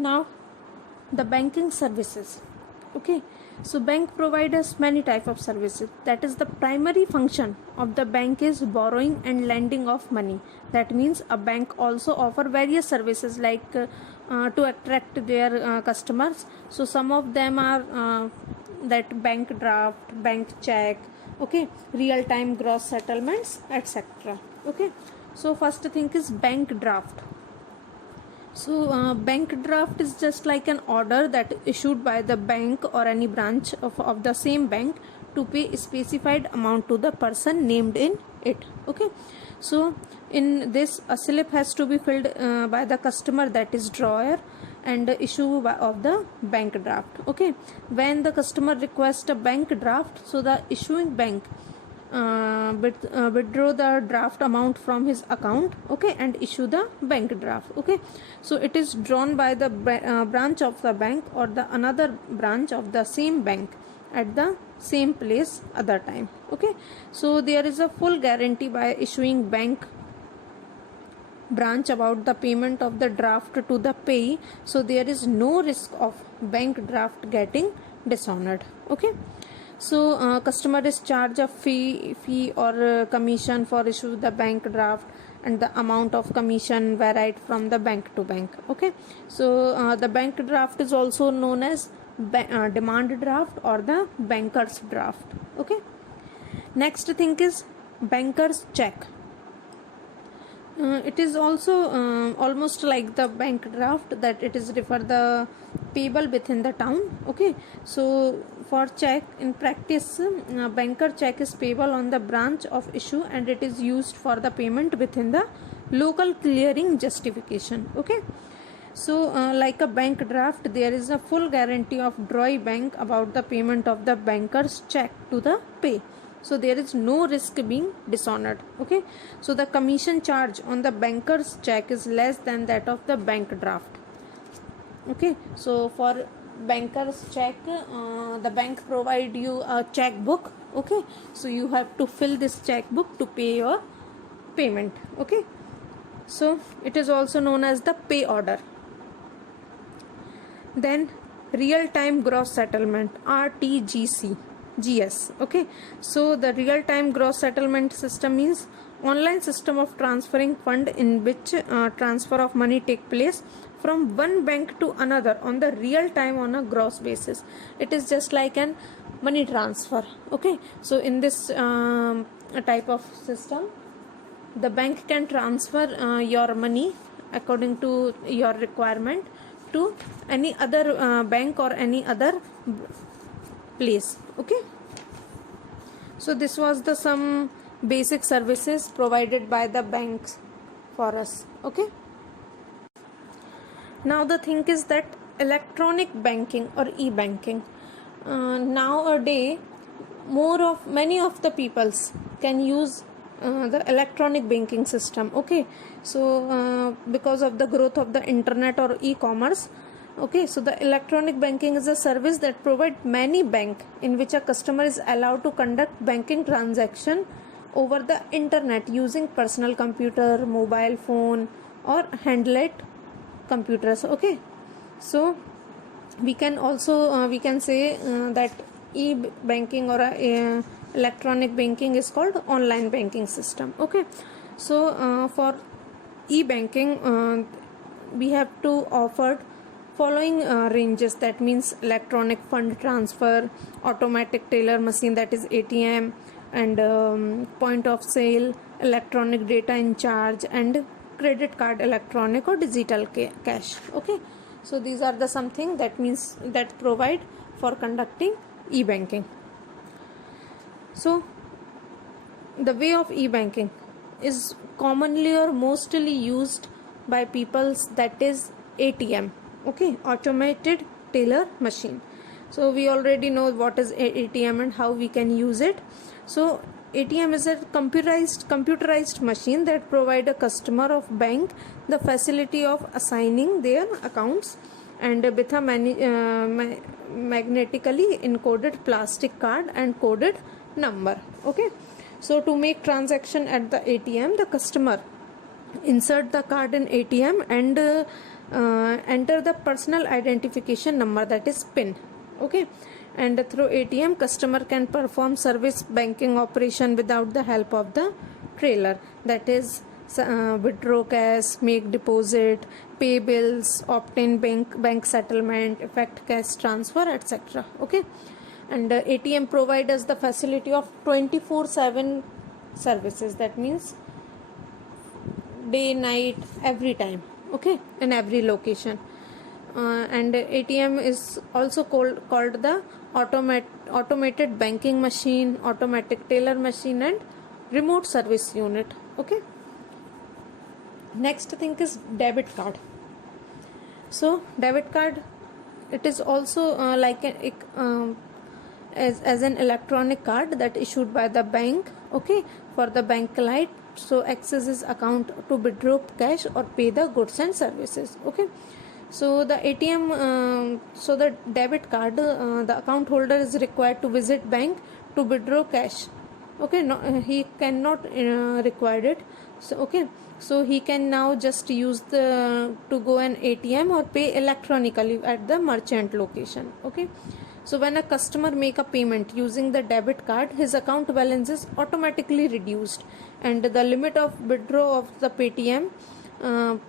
Now the banking services. Okay, so bank provides many type of services. That is, the primary function of the bank is borrowing and lending of money. That means a bank also offer various services like to attract their customers. So some of them are that bank draft, bank check, okay, real time gross settlements, etc. Okay, so first thing is bank draft. So bank draft is just like an order that issued by the bank or any branch of the same bank to pay a specified amount to the person named in it. Okay, so in this a slip has to be filled by the customer, that is drawer, and issue of the bank draft. Okay, when the customer requests a bank draft, so the issuing bank withdraw the draft amount from his account, okay, and issue the bank draft. Okay, so it is drawn by the branch of the bank or the another branch of the same bank at the same place other time. Okay, so there is a full guarantee by issuing bank branch about the payment of the draft to the payee, so there is no risk of bank draft getting dishonored. Okay, so customer is charged a fee or commission for issue the bank draft, and the amount of commission varied from the bank to bank. Okay, so the bank draft is also known as demand draft or the banker's draft. Okay, next thing is banker's check. It is also almost like the bank draft, that it is refer the payable within the town. Okay, so for check in practice, banker check is payable on the branch of issue, and it is used for the payment within the local clearing justification. Okay, so like a bank draft, there is a full guarantee of drawee bank about the payment of the banker's check to the pay, so there is no risk being dishonored. Okay, so the commission charge on the banker's check is less than that of the bank draft. Okay, so for banker's check, the bank provide you a checkbook. Okay, so you have to fill this checkbook to pay your payment. Okay, so it is also known as the pay order. Then real time gross settlement, RTGS. Okay, so the real time gross settlement system means online system of transferring fund in which transfer of money take place from one bank to another on the real time on a gross basis. It is just like an money transfer. Okay, so in this type of system, the bank can transfer your money according to your requirement to any other bank or any other place. Okay, so this was the some basic services provided by the banks for us. Okay, now the thing is that electronic banking or e-banking, nowadays many of the peoples can use the electronic banking system. Okay, so because of the growth of the internet or e-commerce, okay, so the electronic banking is a service that provides many bank in which a customer is allowed to conduct banking transaction over the internet using personal computer, mobile phone, or handheld computers. Okay, so we can also we can say that e-banking or electronic banking is called online banking system. Okay, so for e-banking we have to offer following ranges, that means electronic fund transfer, automatic teller machine, that is ATM, and point of sale, electronic data in charge, and credit card electronic or digital cash. Okay, so these are the something that means that provide for conducting e-banking. So the way of e-banking is commonly or mostly used by peoples, that is ATM. Okay, automated teller machine. So we already know what is ATM and how we can use it. So ATM is a computerized machine that provide a customer of bank the facility of assigning their accounts and with a magnetically encoded plastic card and coded number. Okay, so to make transaction at the ATM, the customer insert the card in ATM and enter the personal identification number, that is PIN. Okay, and through ATM customer can perform service banking operation without the help of the trailer, that is withdraw cash, make deposit, pay bills, obtain bank settlement, effect cash transfer, etc. Okay, and ATM provide us the facility of 24/7 services, that means day night every time. Okay, in every location. And ATM is also called the automated banking machine, automatic teller machine, and remote service unit. Okay, next thing is debit card. So debit card, it is also as an electronic card that issued by the bank. Okay, for the bank client, so access his account to withdraw cash or pay the goods and services. Okay, so the ATM, so the debit card, the account holder is required to visit bank to withdraw cash. Okay, no, he cannot require it. So okay, so he can now just use the to go an ATM or pay electronically at the merchant location. Okay, so when a customer make a payment using the debit card, his account balance is automatically reduced, and the limit of withdraw of the Paytm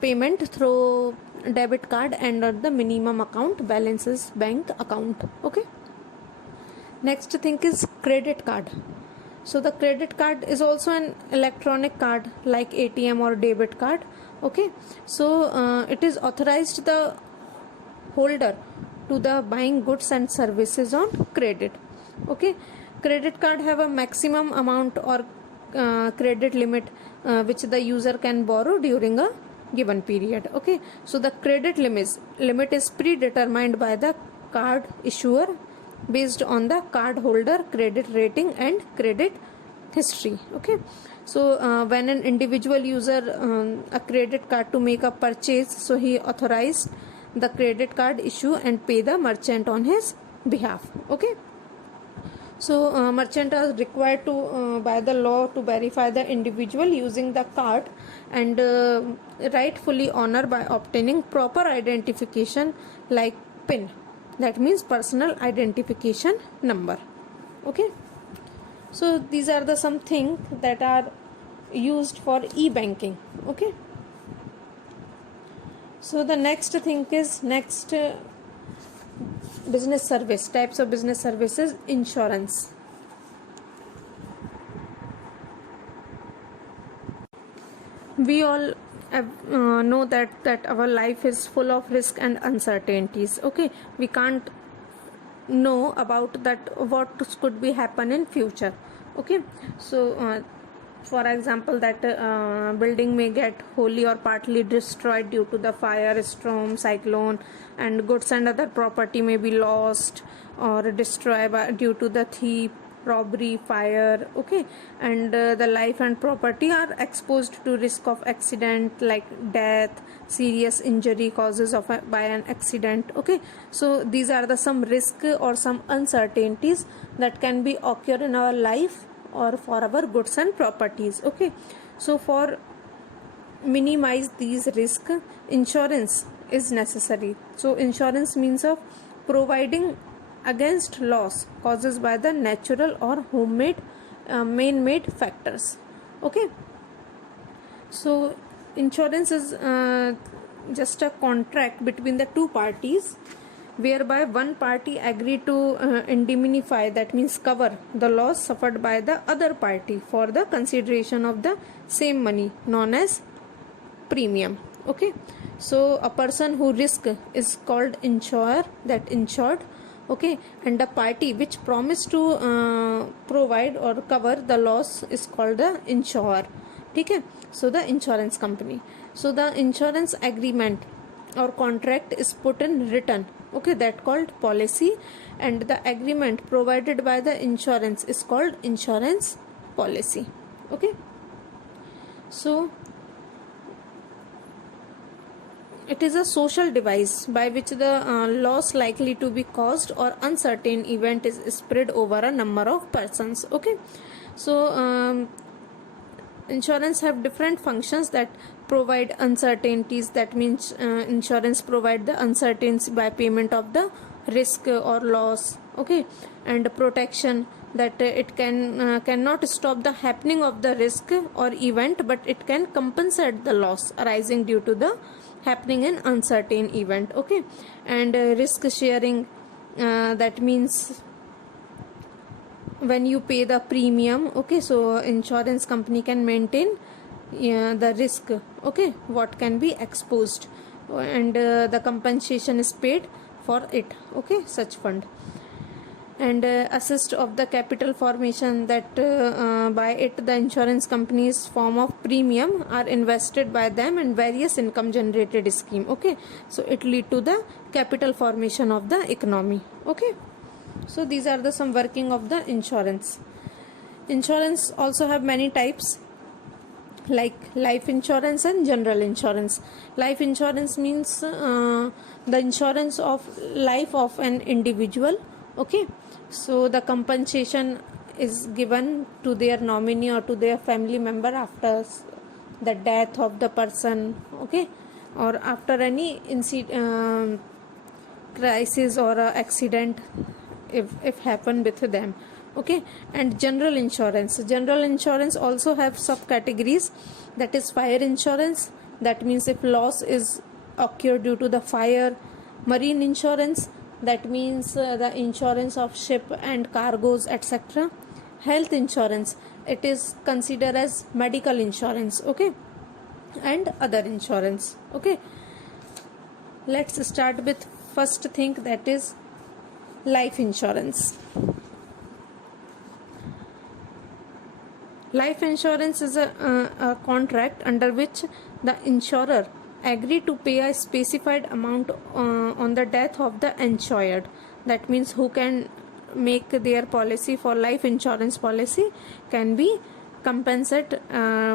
payment through debit card and the minimum account balances bank account. Okay, next thing is credit card. So the credit card is also an electronic card like ATM or debit card. Okay, so it is authorized the holder to the buying goods and services on credit. Okay, credit card have a maximum amount or credit limit which the user can borrow during a given period. Okay, so the credit limit is predetermined by the card issuer based on the card holder credit rating and credit history. Okay, so when an individual user a credit card to make a purchase, so he authorized the credit card issue and pay the merchant on his behalf. Okay, so merchant are required to by the law to verify the individual using the card and rightfully honor by obtaining proper identification like PIN, that means personal identification number. Okay, so these are the some things that are used for e-banking. Okay, so the next thing is business service, types of business services. Insurance. We all know that our life is full of risk and uncertainties. Okay, we can't know about that what could be happen in future. Okay, so for example that building may get wholly or partly destroyed due to the fire, storm, cyclone, and goods and other property may be lost or destroyed due to the thief, robbery, fire. Okay, and the life and property are exposed to risk of accident like death, serious injury causes of by an accident. Okay, so these are the some risk or some uncertainties that can be occur in our life or for our goods and properties. Okay, so for minimize these risk, insurance is necessary. So insurance means of providing against loss causes by the natural or homemade man-made factors. Okay, so insurance is just a contract between the two parties whereby one party agree to indemnify, that means cover the loss suffered by the other party for the consideration of the same money known as premium. Okay, so a person who risk is called insurer, that insured. Okay, and the party which promised to provide or cover the loss is called the insurer. Okay, so the insurance company. So the insurance agreement or contract is put in written. Okay, that called policy, and the agreement provided by the insurance is called insurance policy. Okay, so it is a social device by which the loss likely to be caused or uncertain event is spread over a number of persons. Okay, so insurance have different functions, that provide uncertainties, that means insurance provide the uncertainty by payment of the risk or loss. Okay, and protection, that it cannot stop the happening of the risk or event, but it can compensate the loss arising due to the happening in uncertain event. Okay, and risk sharing, that means when you pay the premium, okay, so insurance company can maintain the risk, okay, what can be exposed, and the compensation is paid for it. Okay, such fund. And assist of the capital formation, that by it the insurance companies form of premium are invested by them in various income generated scheme. Okay, so it lead to the capital formation of the economy. Okay, so these are the some working of the insurance. Insurance also have many types, like life insurance and general insurance. Life insurance means the insurance of life of an individual. Okay, so the compensation is given to their nominee or to their family member after the death of the person. Okay, or after any crisis or accident if happen with them. Okay, and general insurance also have subcategories, that is fire insurance, that means if loss is occurred due to the fire. Marine insurance, that means the insurance of ship and cargoes, etc. Health insurance, it is considered as medical insurance. Okay, and other insurance. Okay, let's start with first thing, that is life insurance. Life insurance is a contract under which the insurer agree to pay a specified amount on the death of the insured. That means who can make their policy for life insurance policy can be compensated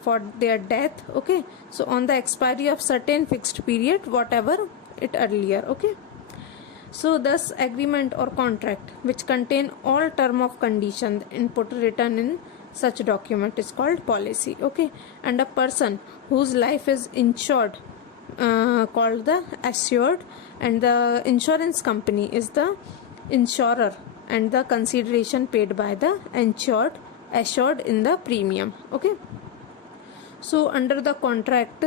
for their death. Okay, so on the expiry of certain fixed period, whatever it earlier. Okay, so thus agreement or contract which contain all term of condition input written in such document is called policy. Okay, and a person whose life is insured called the assured, and the insurance company is the insurer, and the consideration paid by the insured assured in the premium. Okay, so under the contract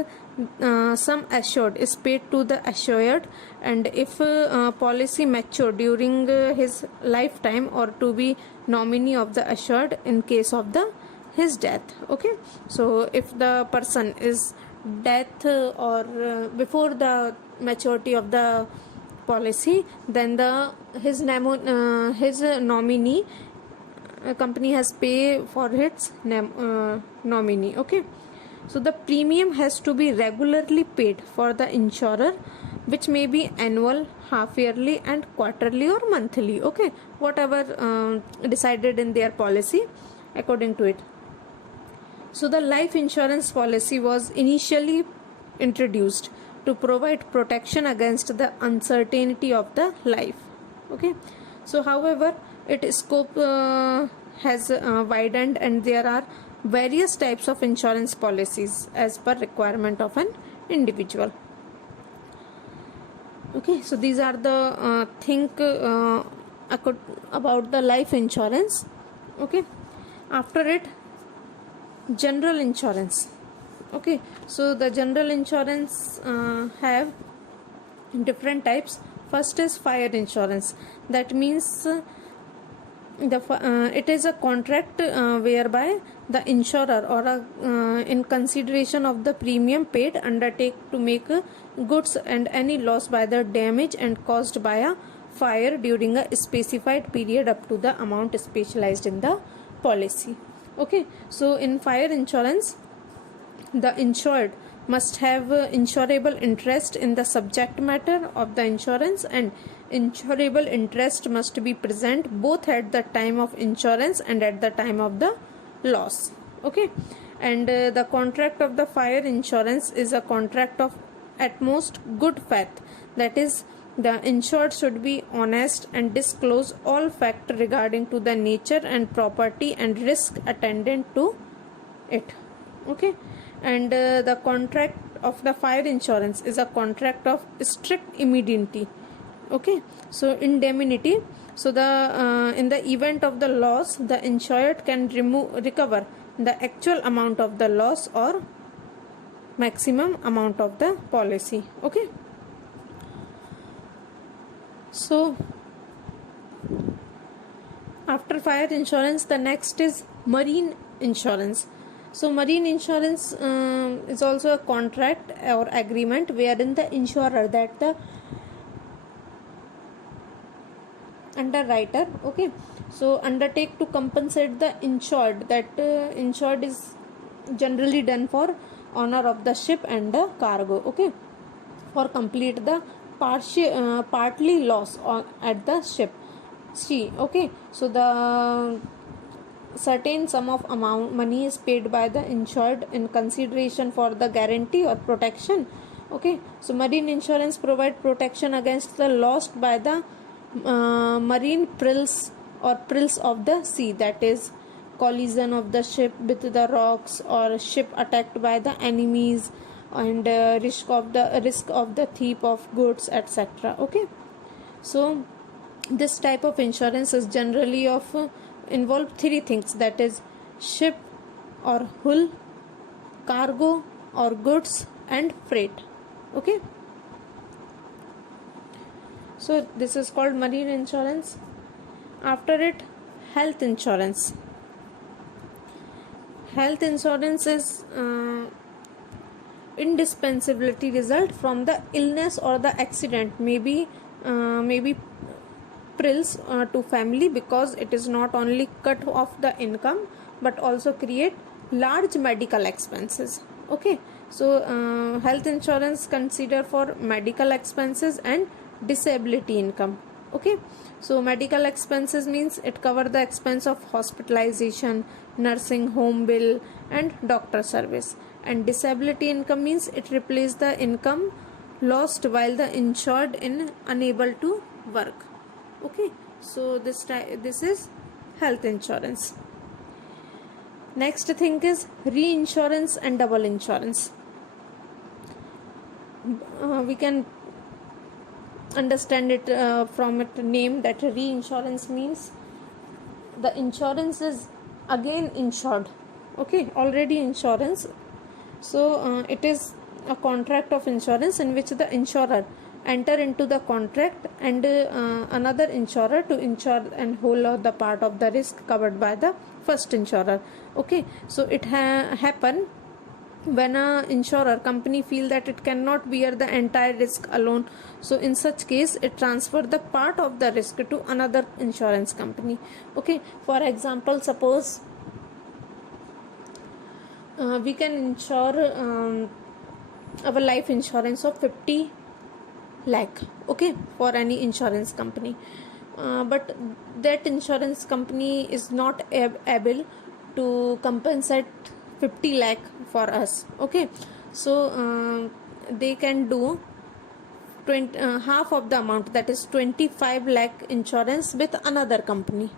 some assured is paid to the assured, and if policy mature during his lifetime, or to be nominee of the assured in case of his death. Okay, so if the person is death or before the maturity of the policy, then his nominee company has pay for its nominee. Okay, so the premium has to be regularly paid for the insurer, which may be annual, half yearly, and quarterly or monthly. Okay, whatever decided in their policy according to it. So the life insurance policy was initially introduced to provide protection against the uncertainty of the life. Okay, so however its scope has widened, and there are various types of insurance policies as per requirement of an individual. Okay, so these are the about the life insurance. Okay, after it, general insurance. Okay, so the general insurance have different types. First is fire insurance, that means it is a contract whereby the insurer or in consideration of the premium paid undertake to make goods and any loss by the damage and caused by a fire during a specified period up to the amount specialized in the policy. Okay, so in fire insurance, the insured must have insurable interest in the subject matter of the insurance, and insurable interest must be present both at the time of insurance and at the time of the loss. Okay, and the contract of the fire insurance is a contract of at most good faith, that is, the insured should be honest and disclose all fact regarding to the nature and property and risk attendant to it. Okay, and the contract of the fire insurance is a contract of strict indemnity. Okay, so indemnity. So the in the event of the loss, the insured can recover the actual amount of the loss or maximum amount of the policy. Okay, so after fire insurance, the next is marine insurance. So marine insurance is also a contract or agreement wherein the insurer, that the underwriter, okay, so undertake to compensate the insured. That insured is generally done for owner of the ship and the cargo, okay, for complete the partly loss at the ship sea. Okay, so the certain sum of amount money is paid by the insured in consideration for the guarantee or protection. Okay, so marine insurance provide protection against the loss by the marine perils or perils of the sea, that is collision of the ship with the rocks or ship attacked by the enemies, and risk of the thief of goods, etc. Okay, so this type of insurance is generally of involve three things, that is ship or hull, cargo or goods, and freight. Okay, so this is called marine insurance. After it, health insurance. Health insurance is indispensability result from the illness or the accident, maybe perils to family, because it is not only cut off the income but also create large medical expenses. Okay, so health insurance consider for medical expenses and disability income. Okay, so medical expenses means it cover the expense of hospitalization, nursing home bill, and doctor service. And disability income means it replace the income lost while the insured in unable to work. Okay, so this is health insurance. Next thing is reinsurance and double insurance. We can understand it from its name, that reinsurance means the insurance is again insured. Okay, already insurance. So it is a contract of insurance in which the insurer enter into the contract and another insurer to insure and hold out the part of the risk covered by the first insurer. Okay, so it happen when a insurer company feel that it cannot bear the entire risk alone. So in such case, it transfer the part of the risk to another insurance company. Okay, for example, suppose we can insure our life insurance of 50 lakh, okay, for any insurance company, but that insurance company is not able to compensate 50 lakh for us. Okay, so they can do half of the amount, that is 25 lakh insurance with another company.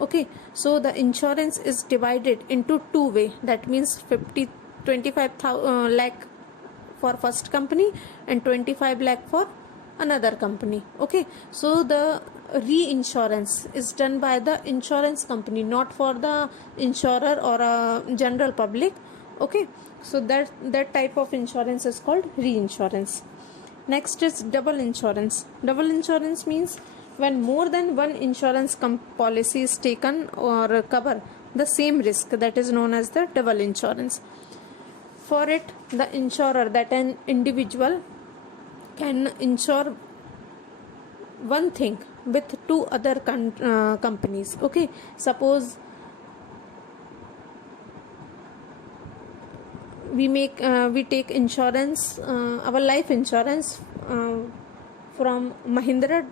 Okay, so the insurance is divided into two way, that means 25 lakh for first company and 25 lakh for another company. Okay, so the reinsurance is done by the insurance company, not for the insurer or a general public. Okay, so that type of insurance is called reinsurance. Next is double insurance. Double insurance means when more than one insurance policy is taken or cover the same risk, that is known as the double insurance. For it, the insurer, that an individual can insure one thing with two other companies. Okay, suppose we take insurance, our life insurance from Mahindra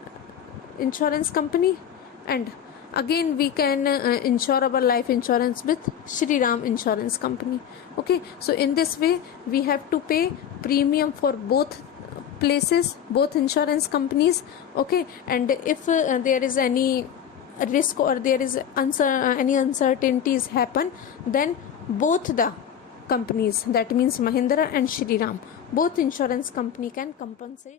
insurance company, and again we can insure our life insurance with Shri Ram insurance company. Okay, so in this way we have to pay premium for both places, both insurance companies. Okay, and if there is any risk or there is any uncertainties happen, then both the companies, that means Mahindra and Shriram. Both insurance company can compensate.